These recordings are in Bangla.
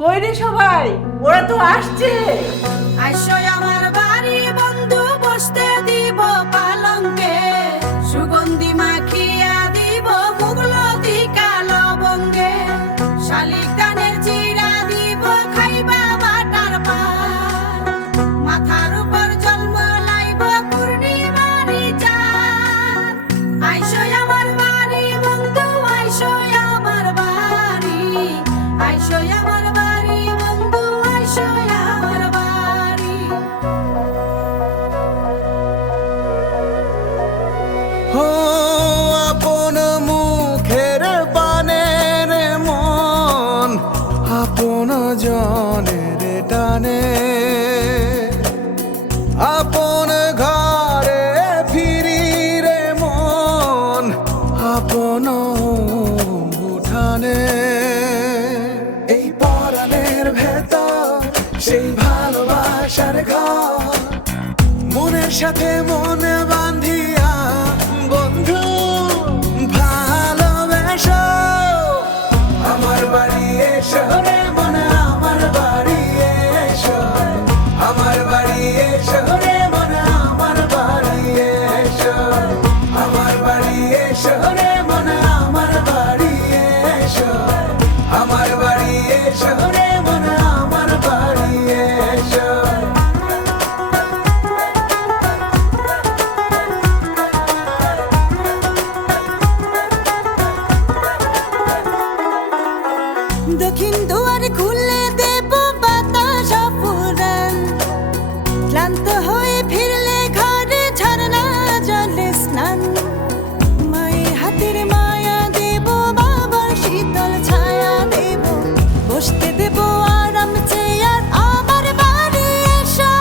কই রে সবাই, ওরা তো আসছে। আইসো আমার বাড়ি বন্ধু, বসতে দিব পালঙ্কে, সুগন্ধি মাখিয়া দিব মুগলতি কালো বঙ্গে, শালিক ধানের জিরা দিব খাইবা বাটার পান, মাথার উপর জন্মলাইব পূর্ণিমারি চাঁদ। আইসো আমার বাড়ি বন্ধু, আইসো আমার বাড়ি, আইসো আমার বাড়ি বন্ধু, আইসো আমার বাড়ি। ও আপন মুখের পানের মন, আপন জনের টানে, আপন ঘরে ফিরি রে মন, আপন উঠানে। এই পরাণের ভেতর সেই ভালোবাসার ঘর, মনের সাথে মন বাঁধিয়া বন্ধু ভালোবেসো। আমার বাড়ি এসো রে মন, আমার বাড়ি এসো, আমার বাড়ি এসো রে মন, আমার বাড়ি এসো, আমার বাড়ি এসো রে মন, আমার বাড়ি এসো, আমার বাড়ি এসো রে মন, আমার বাড়ি এসো। দক্ষিণ দুয়ার খুলে দেব বাতাস ফুরান, ক্লান্ত হয়ে ফিরলে ঘরে ঝরনা জলে স্নান, মায়ের হাতের মায়া দেব, বাবার শীতল ছায়া দেব, বসতে দেব আরাম চেয়ার, আমার বাড়ি এসো।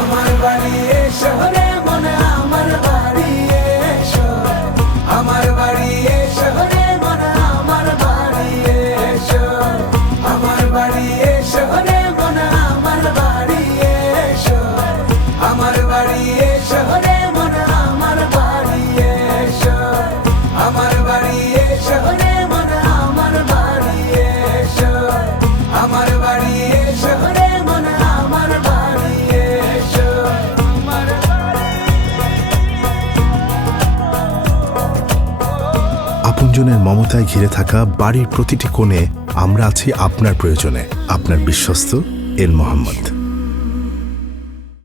আমার বাড়ি এসো রে মন, আমার বাড়ি এসো, আমার বাড়ি এসো রে মন, আমার বাড়ি এসো, আমার বাড়ি এসো রে মন, আমার বাড়ি এসো, আমার বাড়ি এসো রে মন, আমার বাড়ি এসো, আমার বাড়ি এসো রে মন, আমার বাড়ি এসো, আমার বাড়ি এসো রে মন, আমার বাড়ি এসো, আমার আপনজনের মমতায় ঘিরে থাকা বাড়ির প্রতিটি কোণে আমরা আছি আপনার প্রয়োজনে। আপনার বিশ্বস্ত এল মোহাম্মদ।